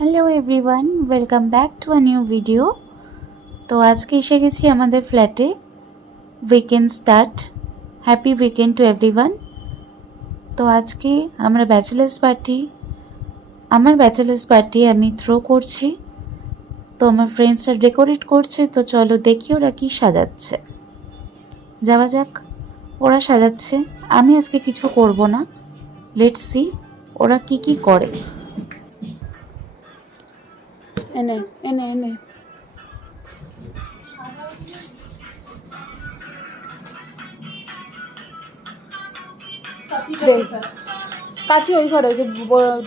Hello everyone, welcome back to a new video. তো আজকে এসে গেছি আমাদের ফ্ল্যাটে। Weekend start, happy weekend to everyone. তো আজকে আমার ব্যাচেলার্স পার্টি আমি থ্রো করছি। তো আমার ফ্রেন্ডসরা ডেকোরেট করছে, তো চলো দেখি ওরা কি সাজাচ্ছে। যাওয়া যাক, ওরা সাজাচ্ছে, আমি আজকে কিছু করব না। লেটস সি ওরা কি করে। এনে এনে এনে কাছে ওই ঘরে ওই যে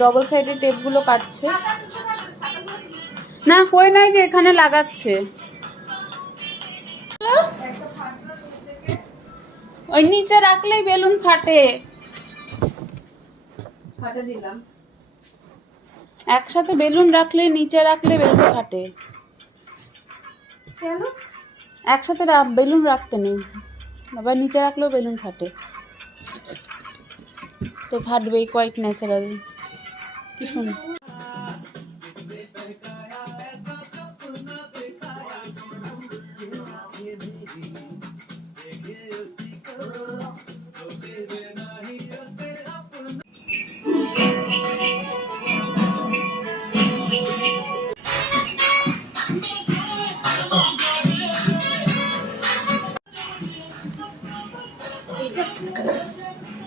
ডবল সাইডের টেপগুলো কাটছে না, কই নাই যে এখানে লাগাচ্ছে। ওই নিচে রাখলেই বেলুন ফাটে। দিলাম একসাথে বেলুন রাখলে, নিচে রাখলে বেলুন ফাটে। কেন একসাথে বেলুন রাখতে নেই, আবার নিচে রাখলেও বেলুন ফাটে। তো ফাটবেই, কয়েক ন্যাচারাল। কি শুনুন,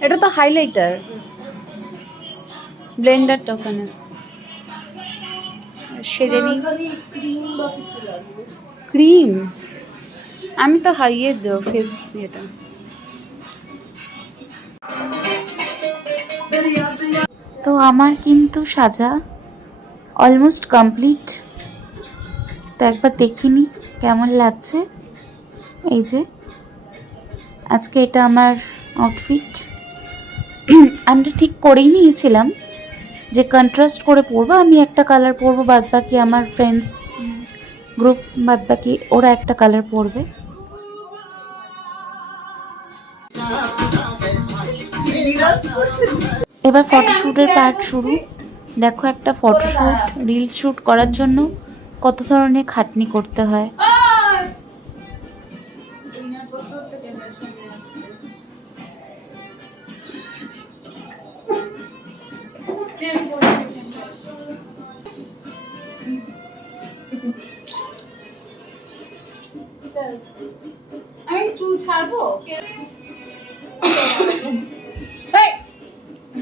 এটা তো হাইলাইটার, ব্লেন্ডারটা ওখানে সেজে নি। ক্রিম আমি তো হাইয়ে দেব ফেস এটা। তো আমার কিন্তু সাজা অলমোস্ট কমপ্লিট। তো একবার দেখিনি কেমন লাগছে। এই যে আজকে এটা আমার আউটফিট। আমরা ঠিক করেই নিয়েছিলাম যে কন্ট্রাস্ট করে পরবো, আমি একটা কালার পরবো, বাদ বাকি আমার ফ্রেন্ডস গ্রুপ বাদ বাকি ওরা একটা কালার পরবে। এবার ফটোশ্যুটের পার্ট শুরু। দেখো, একটা ফটোশ্যুট রিলস শ্যুট করার জন্য কত ধরনের খাটনি করতে হয়। আমি চুল ছাড়বো,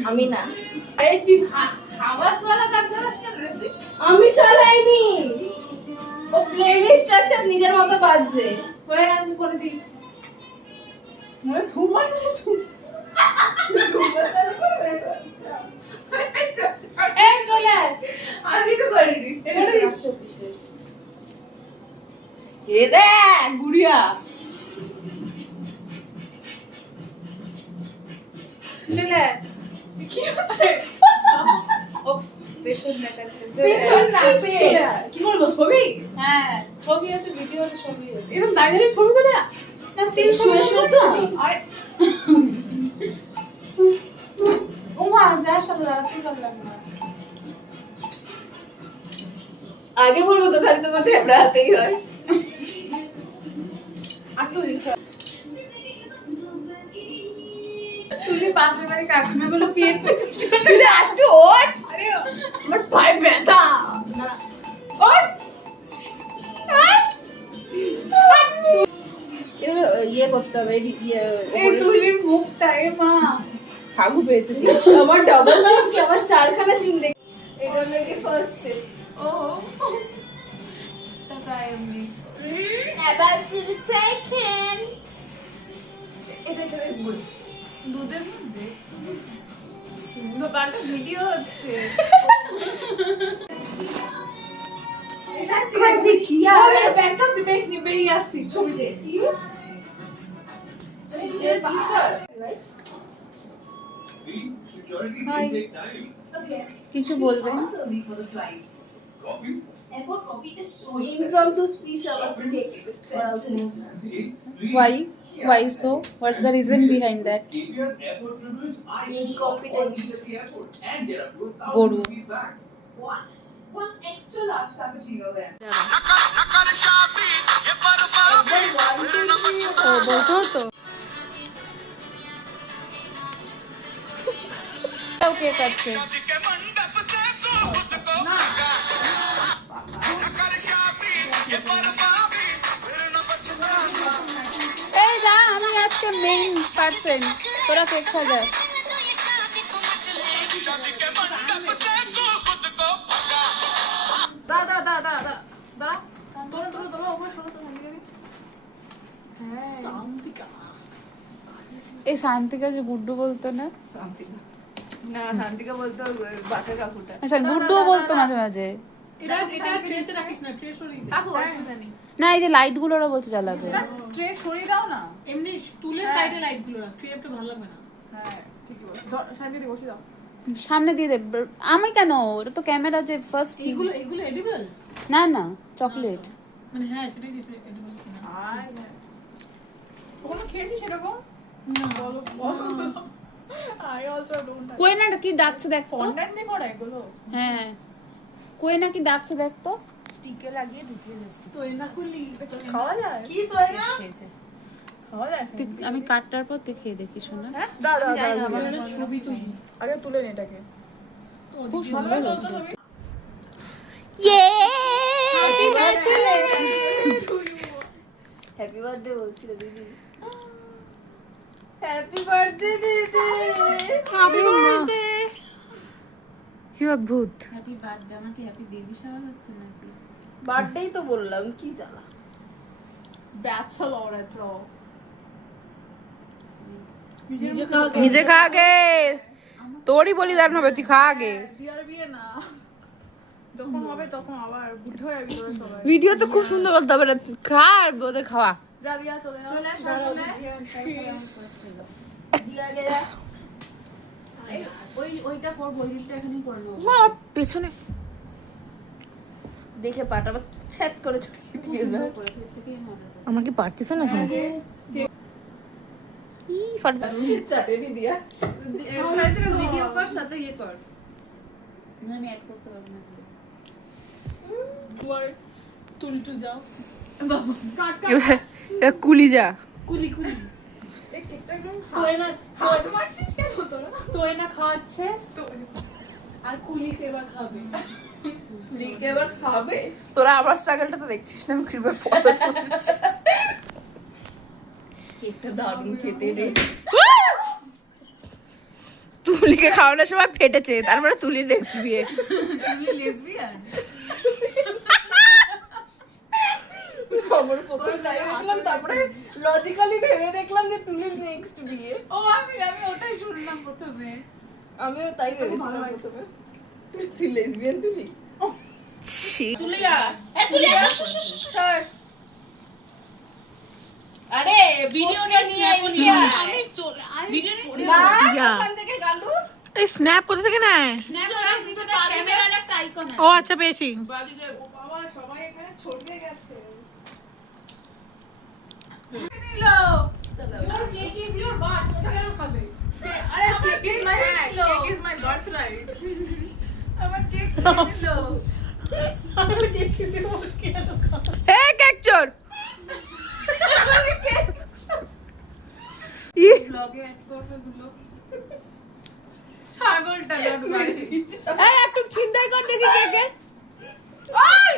আমি না, আমি চালাইনি। ও প্লেলিস্ট আছে নিজের মতো বাজছে। হয়ে গেছে, করে দিয়েছি। চলে আমি কিছু করিনি। এটা দিচ্ছ কিসে? এ দেখ গুড়িয়া চলে কি হচ্ছে? ও পেছন দেখাচ্ছে। পেছন না, পেছ। কি করব, ছবি? হ্যাঁ, ছবি আছে, ভিডিও আছে, ছবি আছে। এরকম দাঁড়িয়ে ছবি তো না, না স্টিল শুয়ে শুয়ে তো। আরে ওমা যা শালা দাঁড়াতে পারলাম না। আগে বলবো তো, খালি তোমার ক্যামেরা হাতেই হয়। আটু তুই পাশের বাড়ি কাকিমাগুলো পিয়ে পেয়েছিস। তুই আটু ওঠ। আরে আমার পায়ে ব্যথা। ওঠ। এগুলো ইয়ে করতে হবে, এই তুলির মুখটা, এ মা ফাগু পেয়েছে। আমার ডাবল চিন কি, আমার চারখানা চিন দেখ। এটা নাকি ফার্স্ট স্টেপ। ও তারপর I am next. about to be taken. এটা করে বুঝ দুধের মধ্যে বাবাটা ভিডিও হচ্ছে। কাজে কি আরে ব্যাকটা দিবে কি বেরিয়ে আসছি ছবিতে। হাই, কিছু বলবেন? Impromptu speech আমার থেকে এক্সপেক্ট করা উচিত। Why so? What's the reason behind that? Incompetence. গরু। What? ও বলতো তো কেক আছে এই যা আমি আজকে মেইন পার্সন তোরা কেক সাজা দাদা দাদা দাদা দাদা তোরা তোরা তোরা ওপরে শোনো তো শান্তিকা এই শান্তিকা যে গুড্ডু বলতো না, না শান্তিকা বলতো বাসা কাকুটা আচ্ছা গুড্ডুও বলতো মাঝে মাঝে। এটা এটা ট্রেতে রাখিস না, ট্রে সরিয়ে দে। কাকু অসুবিধা নেই না এই যে লাইট গুলো ওরা বলছে জ্বালাবে। ট্রে সরিয়ে দাও না, এমনি টুলের সাইডে লাইট গুলো রাখ, ট্রে একটু ভালো লাগবে না। হ্যাঁ ঠিকই বলছিস, শান্তি দিয়ে বসে দাও। সামনে দিয়ে দে। আমি কেন, ওটা তো ক্যামেরা যে ফার্স্ট। এইগুলো এগুলো এডিবল না না চকলেট। মানে হ্যাঁ সেটাই যে এডিবল কিনা। আয় ওগুলো খেয়েছিস সেরকম না বলো বলো। আই অলসো ডোন্ট কোয়েনাটা কি ডাকছে দেখ তো। ফন্ডেন্ট দিয়ে করা এগুলো। হ্যাঁ কোয়েনা কি ডাকছে দেখ তো। স্টিকে লাগিয়ে ঢুকিয়ে দিচ্ছি তো এনা কুলি খাওয়া যায় কি তো এনা খেয়েছে খাওয়া যায় তুই আমি কাটটার পর তুই খেয়ে দেখি শোনা। হ্যাঁ দাদা আমি জানি না, দাদা আমার ছবি তুলি আগে তুলে নে এটাকে। খুব সুন্দর হয়েছে। হ্যাপি বার্থডে বলছি রে দিদি হ্যাপি বার্থডে দিদি হ্যাপি বার্থডে। কি অদ্ভুত। Happy birthday. আমার কি হ্যাপি বেবি শাওয়ার হচ্ছে নাকি? বার্থডেই তো বললাম কি জ্বালা ব্যাচেলর এত নিজে খা আগে, তোরই বলিদান হবে, তুই খা আগে। দিয়ার বিয়ে না, যখন হবে তখন আবার বুদ্ধ হয়ে যাবি তোরা সবাই। ভিডিও তো খুব সুন্দর বলতে হবে না, তুই খা আর ওদের খাওয়া। যা দিয়া চলে যা দিয়া গেলা ওইটা করবো, ওই রিলটা এখানেই করে দেবো। মা পেছনে দেখে পাটা ছ্যাট করে ছড়িয়ে দিয়ে দাও করেছে, এর থেকেই মনে হয়। আমার কি পার্টিশন আছে নাকি? ই ফাটা। চাটেনি দিয়া সাথে ভিডিও কর, সাথে ইয়ে কর। না আমি অ্যাড করতে পারবো না। দুয়ার তুলটু যাও বাবা কাট কাট এটা কুলি যা। কুলি কুলি এই কেকটা একদম তো এনা হাত মারছিস কেন তোরা? তো এনা খাওয়াচ্ছে আর কুলি এবার খাবে। লিকে এবার খাবে তোরা আমার স্ট্রাগলটা তো দেখছিস না, আমি কিভাবে ফটো তুলছি। কেকটা দারুণ খেতে রে তুলিকে খাওয়ানোর সময় ফেটেছে, তারপরে তুলির নেক্সট বিয়ে। তুমি লেসবিয়ান? আমার প্রথমে তাই দেখলাম, তারপরে লজিক্যালি ভেবে দেখলাম যে তুলির নেক্সট বিয়ে। ও আমি ওটাই শুনলাম প্রথমে। আমিও তাই ভেবেছিলাম প্রথমে। তুই লেসবিয়ান তুলি ছি। তুলিয়া এ তুলিয়া সর আরে ভিডিও ভিডিও নিয়ে ইন্ডিয়া আমি চলে আরে ভিডিও নিচ্ছিস? না ইয়া। ওখান থেকে গালু এই স্ন্যাপ কোথা থেকে নেয়? স্ন্যাপ লাইভ দিতে ক্যামেরার একটা আইকন ও আছে। আচ্ছা পেয়েছি। বাদিকে বাবা সবাই এখানে ছড়িয়ে গেছে। নিল। Your cake is your birth. ওটা কেন খাবে? আরে cake is my cake is my birthright. আমার কেক নিল। আমি cake দিয়ে ওর কেন খাবে? হে কেক চোর। ব্লগে অ্যাড করবে গুলো। ছাগলটা নট বাড়ি। এই একটু চিন্তাই কর দেখি কেকের। ওই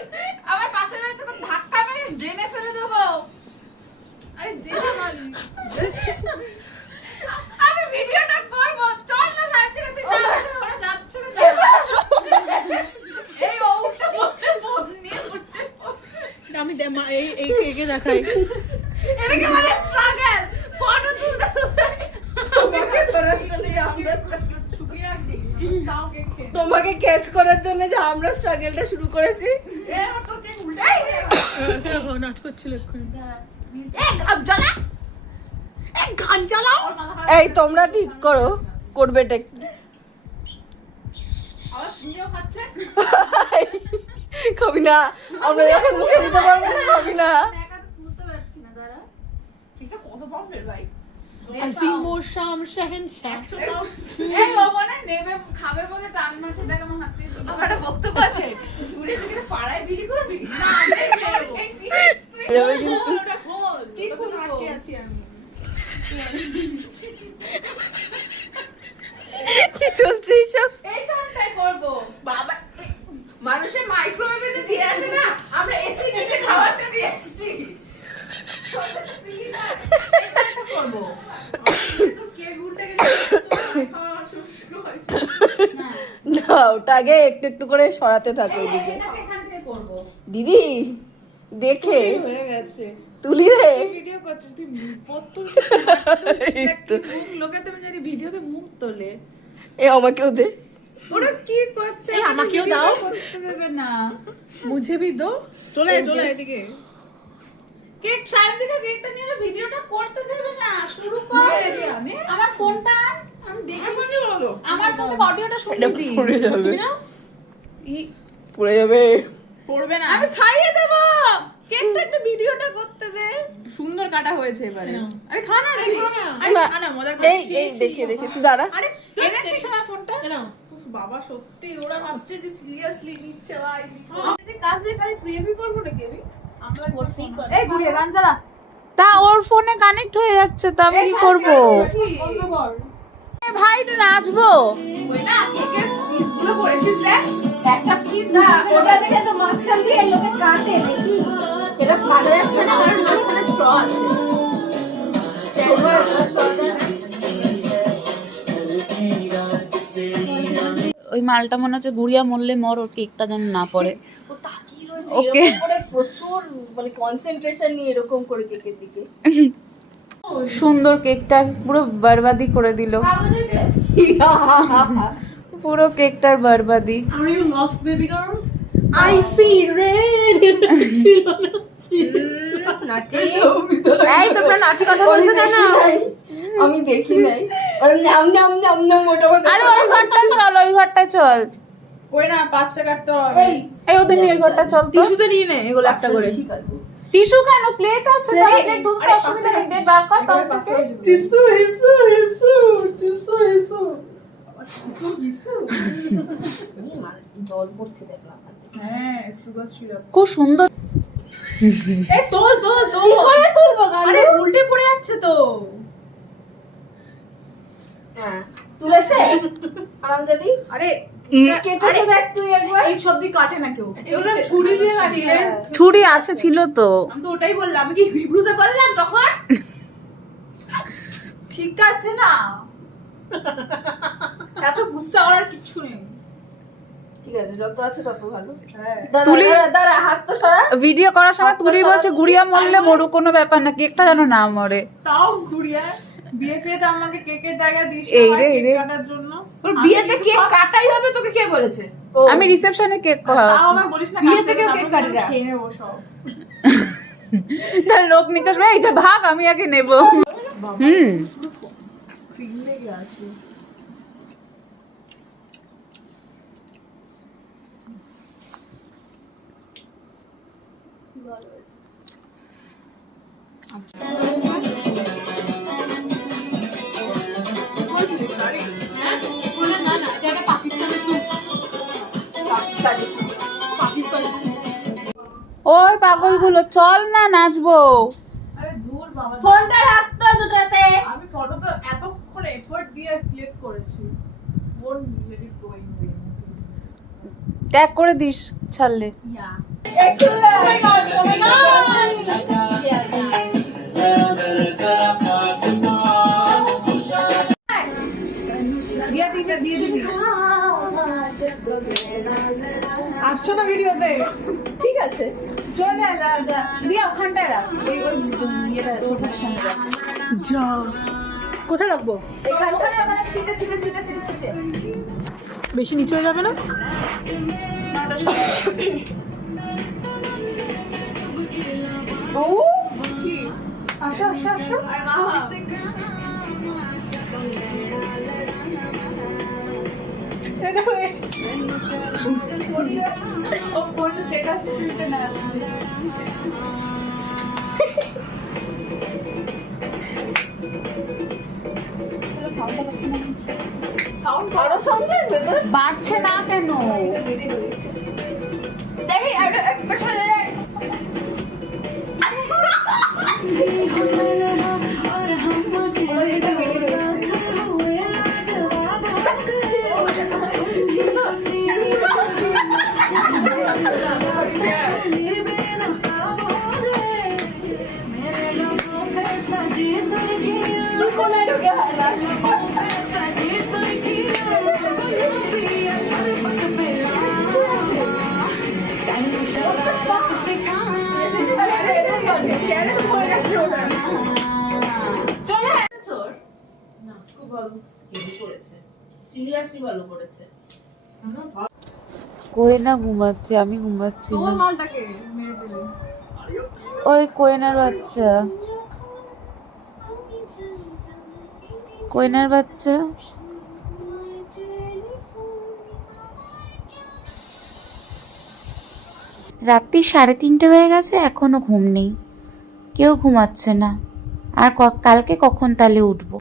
আমার পাশের বাড়িতে তো ধাক্কা মেরে ড্রেনে ফেলে দেবো। আরে দেখো মালি। আমি ভিডিওটা করব, চল না সাথে সাথে যাচ্ছে, ওরা যাচ্ছে না। এই ও উল্টো বলতে ফোন নিয়ে উঠছে। আমি এই কেকে দেখাই। এটা কি মানে স্ট্রাগল? ফটো তুলতে তোমাকে ধরার জন্য যে আমরা ছুপিয়ে রাখছি। তাও কেক খেয়ে। তোমাকে ক্যাচ করার জন্য যে আমরা স্ট্রাগলটা শুরু করেছি এ আমার তো কেক উল্টাই গেল। নাচ করছিল এক্ষুনি। এই গান জ্বালা এই গান চালাও। এই তোমরা ঠিক করো করবেটা কি আবার তুমিও খাচ্ছে? খাবি না আমরা যখন মুখে দিতে পারবো না খাবি না টাকা তো তুলতে পারছি না দাঁড়া। এটা কত পাউন্ডের ভাই আজিমো শাম শাহেন 100 পাউন্ড। এই ও মনে নেবে খাবে বলে টান মাছে দেখ আমার হাত দিয়ে আমার একটা বক্তব্য আছে ঘুরে থেকে পাড়া এভাবে কিন্তু ওটা খোল। কি তোকে খুলবো? আটকে আছি আমি। কি চলছে এইসব? এই কারণটাই করবো। বাবা মানুষের মাইক্রোওয়েভে দিয়ে আসে না, আমরা এসি নিচে খাবারটা দিয়ে আসছি। করবো। তো কেক উল্টে গেলে তো খাওয়া শুষ্ক হয়ে যাবে। না ওটা আগে একটু একটু করে সরাতে থাকে ওইদিকে। এটা এখান থেকে করবো। দিদি দেখে হয়ে গেছে। তুলি রে। ভিডিও করছিস তুই মুখ তুলছিস না কি মুখ লোকে তুমি জানি ভিডিওতে মুখ তোলে এ আমাকেও দে। ওরা কি করছে এই, আমাকেও দাও। করতে দেবে না মুঝে ভি দো। চলে চলে এদিকে। কেক সাইড দিকে কেকটা নিয়ে না ভিডিওটা করতে দেবে না শুরু কর নে। আমার ফোনটা আমি দেখি আমার ফোন থেকে অডিওটা এটা শুনতে দি পড়ে যাবে, তুমি না পড়ে যাবে। পড়বে না। আমি খাইয়ে দেব কেকটা একটু ভিডিওটা করতে দে সুন্দর কাটা হয়েছে এবারে। আরে খা না তুই। আরে না। খা না, মজা এই এই দেখে দেখে তুই দাঁড়া। আরে এনেছিস আমার ফোনটা না। উফ, বাবা সত্যি ওরা ভাবছে যে সিরিয়াসলি নিচ্ছে ভাই। যদি কাজে খালি প্রিয়বি করবো নাকি আমি আমরা করতেই পারি। এই ঘুরিয়ে গান চালা তা ওর ফোনে কানেক্ট হয়ে যাচ্ছে তো আমি কি করব? বন্ধ কর। ভাই নাচবো। ওই না কেকের পিস গুলো করেছিস দেখ একটা পিস না ওটা দেখে তো মাঝখান দিয়ে লোকে কাটে নাকি এটা কাটা যাচ্ছে না কারণ মাঝখানে স্ট্র আছে ওই মালটা মনে হচ্ছে গুড়িয়া মরলে মর, ওর কেকটা যেন না পড়ে। ও তাকিয়ে রয়েছে ওকে। এরকম করে, প্রচুর মানে কনসেন্ট্রেশন নিয়ে এরকম করে কেকের দিকে। সুন্দর কেকটা পুরো বরবাদি করে দিল, পুরো কেকটার বরবাদি। Are you lost, baby girl? I see red. নাচি এই তোমরা নাচি কথা বলছো কেন? আমি দেখি নাই। ওই নাম নাম নাম নাম মোটামুটি। আরে ওই ঘরটায় চল, ওই ঘরটায় চল। কই না 5টা কাটতে হবে। এই ওদের নিয়ে ওই ঘরটা চল তো। টিস্যুতে নিয়ে নে এগুলো একটা করে বেশি কাটবো। টিস্যু কেন? প্লেট আছে, তাহলে প্লেট ধুতে আরে, অসুবিধা নেই, বে বার কর তার থেকে। টিসু হিসু হিসু টিসু হিসু হিসু হিসু। জল পড়ছে দেখলাম। হ্যাঁ সুগার সিরাপ। খুব সুন্দর। এই তোল তোল তোল। কি করে তুলবো গান? আরে উল্টে পড়ে যাচ্ছে তো। হ্যাঁ তুলেছে আরামজাদি। আরে কেটেছে দেখ তুই একবার। এই সব দিয়ে কাটে না কেউ। এগুলো ছুরি দিয়ে কাটে। ছুরি আছে, ছিল তো। আমি তো ওটাই বললাম আমি কি হিব্রুতে বললাম তখন ঠিক আছে না। এত গুস্সা করার কিছু নেই। ঠিক আছে যত আছে তত ভালো। হ্যাঁ। দাঁড়া তুলি- দাঁড়া, দাঁড়া হাত তো সরা। ভিডিও করার সময় তুলি বলছে গুড়িয়া মরলে মরুক, কোনো ব্যাপার না, কেকটা যেন না মরে। তাও ঘুরিয়া বিএফএ তে আমাকে কেকের জায়গা দিস এই রে, এই রে। কাটার জন্য। তোর বিয়েতে কেক কাটাই হবে তোকে কে বলেছে ও, আমি রিসেপশনে কেক তাও আমার বলিস না বিয়ে কাটতে, থেকেও তারপর কেক আমি কাটবি না। খেয়ে নেবো সব। তার লোক নিতে আসবে, এই যে ভাগ আমি আগে নেব। হুম, ক্রিম লেগে আছে। হ্যাঁ? বলে না না, এটা একটা Pakistani soup। Pakistani soup। Pakistani soup। ওই পাগলগুলো চল না নাচবো। আরে দূর বাবা। ফোনটা রাখতো দুটোতে। আমি ফটো তো এতক্ষণ এফোর্ট দিয়ে সিলেক্ট করেছি। Phone let it going. Tag করে দিস ছাড়লে। ইয়া। একটু Oh my god, oh my god. দিয়া দিটা দিয়ে দিবি আসছো না ভিডিওতে? ঠিক আছে। চলে যা যা দিয়া ওখানটায় রাখ ওই ওই ইয়েটা সোফার সামনে রাখ যা। কোথায় রাখবো? ওখানে ওখানে সিটে সিটে সিটে সিটে সিটে বেশি নিচে হয়ে যাবে না? ও কি? আসো আসো আসো আরে মামা। এই দেখো, এই। ও ফোন সেটা সিটে না আছে সাউন্ড আরো সাউন্ড লাগবে তোর? বাড়ছে না কেন? দেখি আর একবার খুব ভালো করেছে, সিরিয়াসলি ভালো করেছে। কোয়েনা ঘুমাচ্ছে, আমি ঘুমাচ্ছি তোর না। মালটাকে মেরে দিলে। ওই কোয়েনার বাচ্চা, কোয়েনার বাচ্চা। রাত্রি 3:30 হয়ে গেছে, এখনো ঘুম নেই, কেউ ঘুমাচ্ছে না। আর কালকে কখন তাহলে উঠবো?